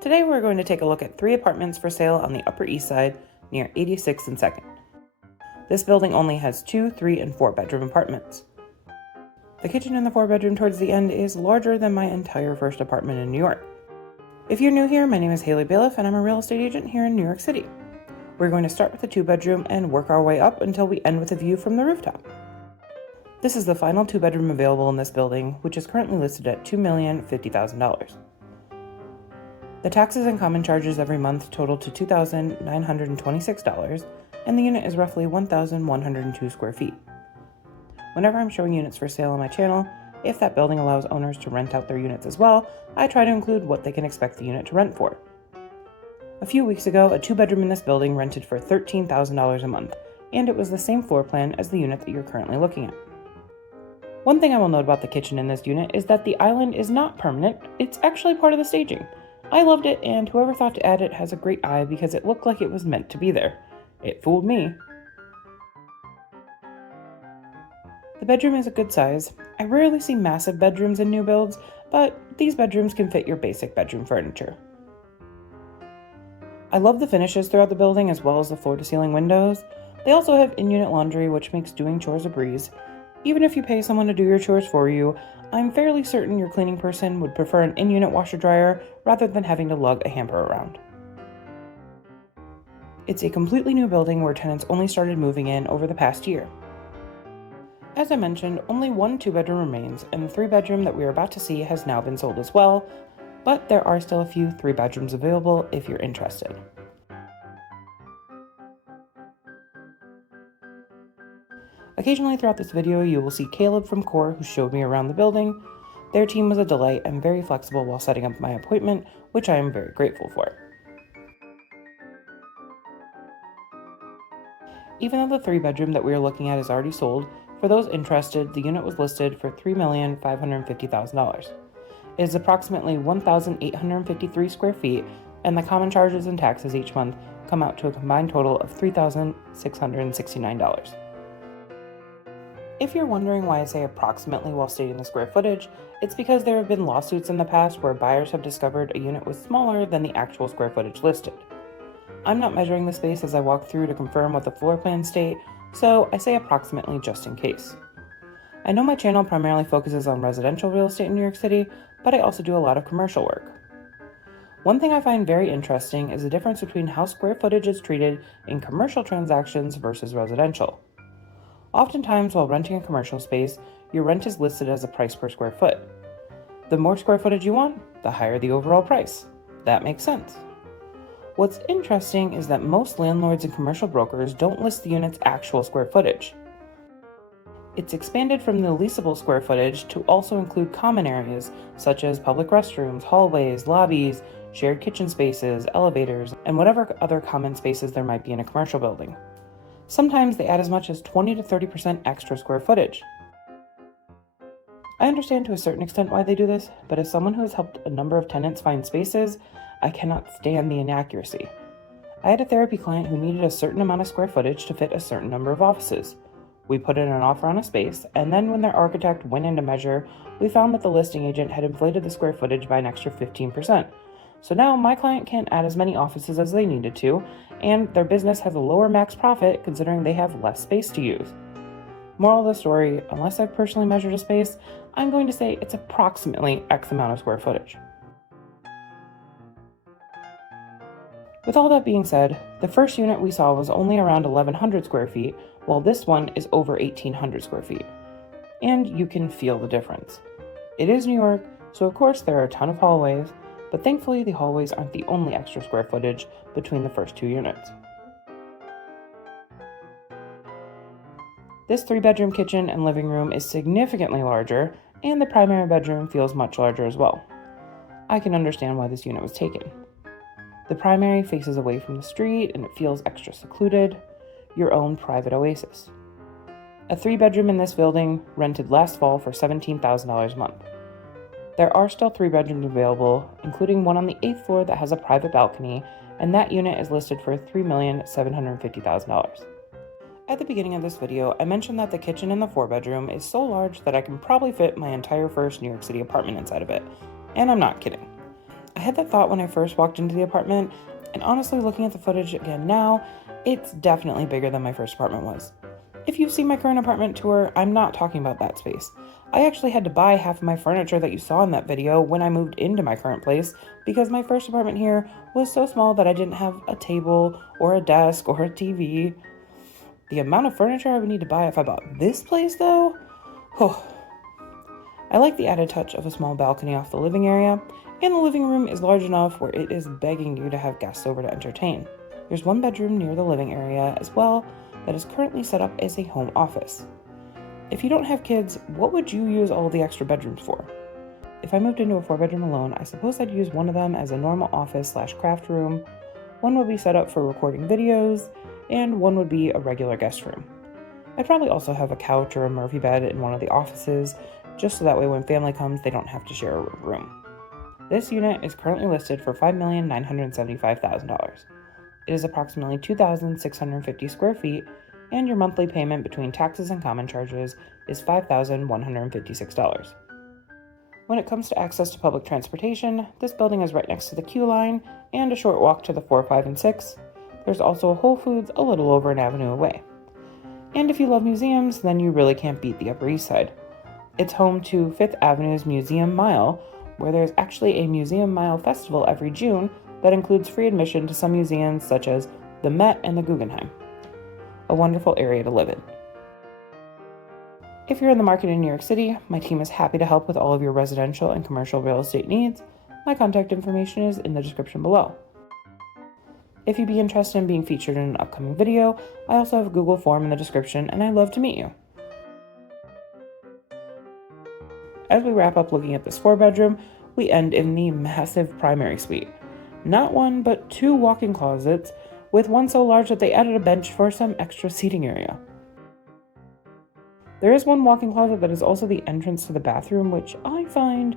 Today we're going to take a look at 3 apartments for sale on the Upper East Side near 86th and 2nd. This building only has 2, 3, and 4 bedroom apartments. The kitchen in the 4-bedroom towards the end is larger than my entire first apartment in New York. If you're new here, my name is Haley Bailiff and I'm a real estate agent here in New York City. We're going to start with the 2-bedroom and work our way up until we end with a view from the rooftop. This is the final 2-bedroom available in this building, which is currently listed at $2,050,000. The taxes and common charges every month total to $2,926, and the unit is roughly 1,102 square feet. Whenever I'm showing units for sale on my channel, if that building allows owners to rent out their units as well, I try to include what they can expect the unit to rent for. A few weeks ago, a 2-bedroom in this building rented for $13,000 a month, and it was the same floor plan as the unit that you're currently looking at. One thing I will note about the kitchen in this unit is that the island is not permanent, it's actually part of the staging. I loved it, and whoever thought to add it has a great eye because it looked like it was meant to be there. It fooled me. The bedroom is a good size. I rarely see massive bedrooms in new builds, but these bedrooms can fit your basic bedroom furniture. I love the finishes throughout the building as well as the floor-to-ceiling windows. They also have in-unit laundry, which makes doing chores a breeze. Even if you pay someone to do your chores for you, I'm fairly certain your cleaning person would prefer an in-unit washer-dryer rather than having to lug a hamper around. It's a completely new building where tenants only started moving in over the past year. As I mentioned, only one 2-bedroom remains, and the 3-bedroom that we are about to see has now been sold as well, but there are still a few 3-bedrooms available if you're interested. Occasionally throughout this video, you will see Caleb from Core who showed me around the building. Their team was a delight and very flexible while setting up my appointment, which I am very grateful for. Even though the 3-bedroom that we are looking at is already sold, for those interested, the unit was listed for $3,550,000. It is approximately 1,853 square feet, and the common charges and taxes each month come out to a combined total of $3,669. If you're wondering why I say approximately while stating the square footage, it's because there have been lawsuits in the past where buyers have discovered a unit was smaller than the actual square footage listed. I'm not measuring the space as I walk through to confirm what the floor plans state, so I say approximately just in case. I know my channel primarily focuses on residential real estate in New York City, but I also do a lot of commercial work. One thing I find very interesting is the difference between how square footage is treated in commercial transactions versus residential. Oftentimes, while renting a commercial space, your rent is listed as a price per square foot. The more square footage you want, the higher the overall price. That makes sense. What's interesting is that most landlords and commercial brokers don't list the unit's actual square footage. It's expanded from the leasable square footage to also include common areas such as public restrooms, hallways, lobbies, shared kitchen spaces, elevators, and whatever other common spaces there might be in a commercial building. Sometimes they add as much as 20 to 30% extra square footage. I understand to a certain extent why they do this, but as someone who has helped a number of tenants find spaces, I cannot stand the inaccuracy. I had a therapy client who needed a certain amount of square footage to fit a certain number of offices. We put in an offer on a space, and then when their architect went in to measure, we found that the listing agent had inflated the square footage by an extra 15%. So now my client can't add as many offices as they needed to, and their business has a lower max profit considering they have less space to use. Moral of the story, unless I've personally measured a space, I'm going to say it's approximately X amount of square footage. With all that being said, the first unit we saw was only around 1,100 square feet, while this one is over 1,800 square feet. And you can feel the difference. It is New York, so of course there are a ton of hallways, but thankfully the hallways aren't the only extra square footage between the first 2 units. This 3-bedroom kitchen and living room is significantly larger, and the primary bedroom feels much larger as well. I can understand why this unit was taken. The primary faces away from the street and it feels extra secluded, your own private oasis. A 3-bedroom in this building rented last fall for $17,000 a month. There are still 3 bedrooms available, including one on the 8th floor that has a private balcony, and that unit is listed for $3,750,000. At the beginning of this video, I mentioned that the kitchen in the 4-bedroom is so large that I can probably fit my entire first New York City apartment inside of it, and I'm not kidding. I had that thought when I first walked into the apartment, and honestly, looking at the footage again now, it's definitely bigger than my first apartment was. If you've seen my current apartment tour, I'm not talking about that space. I actually had to buy half of my furniture that you saw in that video when I moved into my current place because my first apartment here was so small that I didn't have a table or a desk or a TV. The amount of furniture I would need to buy if I bought this place, though? Oh. I like the added touch of a small balcony off the living area, and the living room is large enough where it is begging you to have guests over to entertain. There's one bedroom near the living area as well that is currently set up as a home office. If you don't have kids, what would you use all the extra bedrooms for? If I moved into a 4-bedroom alone, I suppose I'd use one of them as a normal office/craft room, one would be set up for recording videos, and one would be a regular guest room. I'd probably also have a couch or a Murphy bed in one of the offices, just so that way when family comes, they don't have to share a room. This unit is currently listed for $5,975,000. It is approximately 2,650 square feet, and your monthly payment between taxes and common charges is $5,156. When it comes to access to public transportation, this building is right next to the Q line and a short walk to the 4, 5, and 6. There's also a Whole Foods a little over an avenue away. And if you love museums, then you really can't beat the Upper East Side. It's home to 5th Avenue's Museum Mile, where there's actually a Museum Mile festival every June that includes free admission to some museums such as the Met and the Guggenheim. A wonderful area to live in. If you're in the market in New York City, my team is happy to help with all of your residential and commercial real estate needs. My contact information is in the description below. If you'd be interested in being featured in an upcoming video, I also have a Google form in the description, and I'd love to meet you. As we wrap up looking at this 4-bedroom, we end in the massive primary suite. Not one, but 2 walk-in closets, with one so large that they added a bench for some extra seating area. There is one walk-in closet that is also the entrance to the bathroom, which I find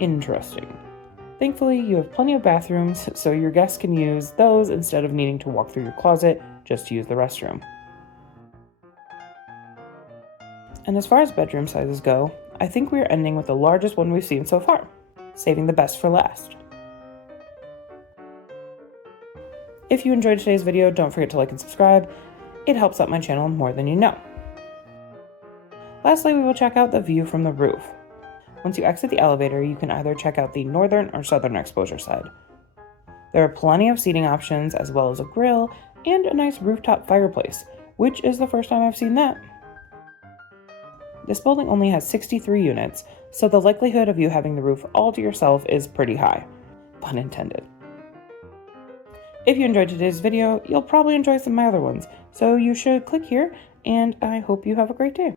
interesting. Thankfully, you have plenty of bathrooms, so your guests can use those instead of needing to walk through your closet just to use the restroom. And as far as bedroom sizes go, I think we are ending with the largest one we've seen so far, saving the best for last. If you enjoyed today's video, don't forget to like and subscribe. It helps out my channel more than you know. Lastly, we will check out the view from the roof. Once you exit the elevator, you can either check out the northern or southern exposure side. There are plenty of seating options, as well as a grill and a nice rooftop fireplace, which is the first time I've seen that. This building only has 63 units, so the likelihood of you having the roof all to yourself is pretty high. Pun intended. If you enjoyed today's video, you'll probably enjoy some of my other ones, so you should click here, and I hope you have a great day.